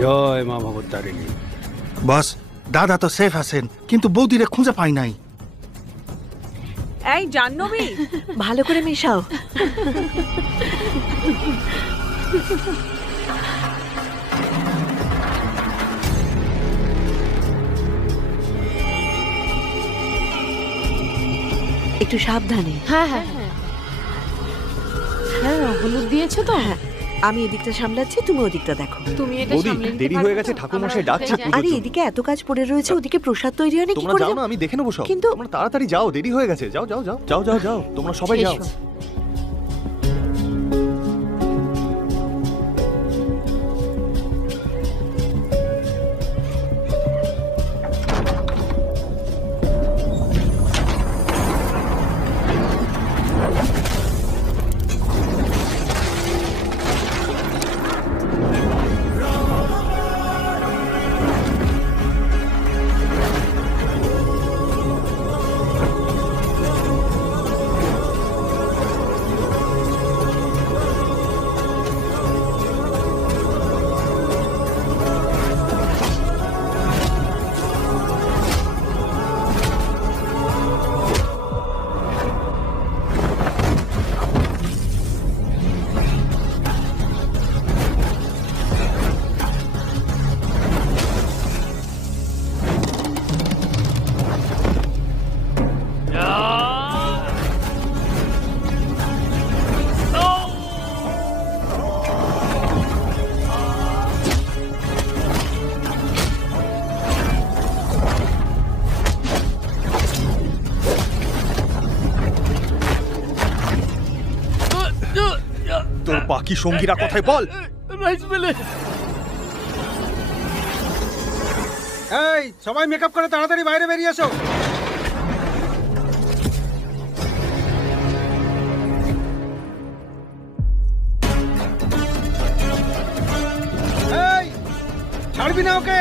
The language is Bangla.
জয় মা ভগবতারিণী। বস, দাদা তো সেফ আছেন, কিন্তু বৌদিরে খুঁজে পাই নাই। এই জাহ্নবী, ভালো করে মেশাও। একটু সাবধানে। হ্যাঁ হ্যাঁ হ্যাঁ, হলুদ দিয়েছো তো? হ্যাঁ, আমি এদিকটা সামলাচ্ছি, তুমি ওদিকটা দেখো। তুমি এটা সামলে নিতে দেরি পারবে হয়ে গেছে, তো? ঠাকুরমশাই আমরা ডাকছে। যাই। আরে এদিকে এত কাজ পড়ে রয়েছে, ওদিকে প্রসাদ তৈরি হয়নি, কি তোমরা করে যাও যাবো? না, আমি দেখে নেবো সব। কিন্তু- তোমরা তাড়াতাড়ি যাও, দেরি হয়ে গেছে। যাও যাও যাও যাও যাও যাও, তোমরা সবাই যাও। এসো। তোর বাকি সঙ্গীরা কোথায় বল? এই সবাই মেকআপ করে তাড়াতাড়ি বাইরে বেরিয়ে এসো। এই ছাড়বি না ওকে।